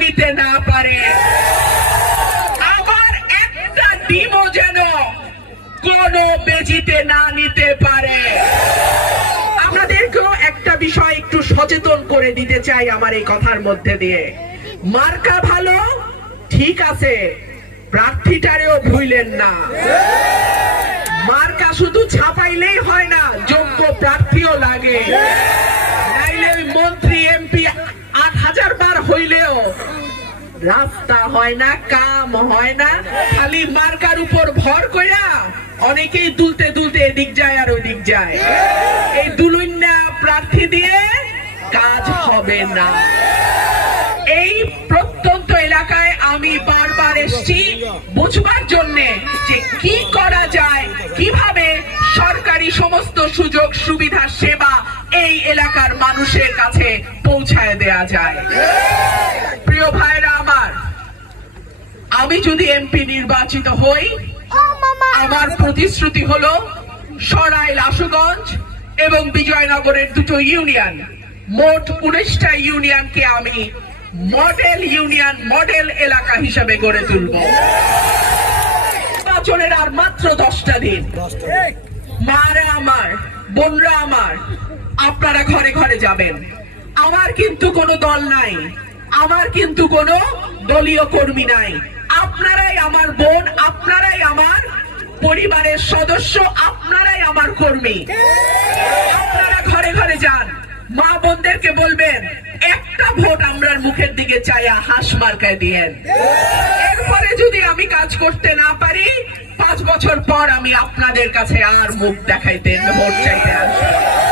দিতে না পারে। আমার একটা ডিমও যেন কোনো বেজিতে না নিতে পারে। আপনাদেরকেও একটা বিষয় একটু সচেতন করে দিতে চাই আমার এই কথার মধ্যে দিয়ে। মার্কা ভালো, ঠিক আছে, প্রার্থীটারেও ভুইলেন না। মার্কা শুধু ছাপাইলেই হয় না, যোগ্য প্রার্থীও লাগে। হইলেও রাস্তা হয় না, কাম হয় না। খালি মার্কার উপর ভর কইরা অনেকেই দুলতে দুলতে এদিক যায় আর ওদিক যায়। এই দুলুন্যা প্রার্থী দিয়ে কাজ হবে না। এই প্রত্যন্ত এলাকায় আমি বারবার এসেছি বুঝবার জন্য যে কি করা যায়, কীভাবে সরকারি সমস্ত সুযোগ, সুবিধা, সেবা এলাকার মানুষের কাছে পৌঁছায় দেয়া যায়। প্রিয় ভাইরা আমার, আমি যদি এমপি নির্বাচিত হই, আমার প্রতিশ্রুতি হলো সরাইল আশুগঞ্জ এবং বিজয়নগরের দুটো ইউনিয়ন। মোট উনিশটা ইউনিয়নকে আমি মডেল ইউনিয়ন, মডেল এলাকা হিসেবে গড়ে তুলব। নির্বাচনের আর মাত্র দশটা দিন। মারা আমার, বোনরা আমার, আপনারা ঘরে ঘরে যাবেন। আমার কিন্তু কোনো দল নাই, আমার কিন্তু কোনো দলীয় কর্মী নাই। আপনারাই আমার বোন, আপনারাই আমার পরিবারের সদস্য, আপনারাই আমার কর্মী। আপনারা ঘরে ঘরে যান, মা বোনদেরকে বলবেন একটা ভোট আমরা মুখের দিকে চাইয়া হাস মার্কায় দিয়েন এরপরে যদি আমি কাজ করতে না পারি, পাঁচ বছর পর আমি আপনাদের কাছে আর মুখ দেখাইতেন ভোট চাইতে আসব।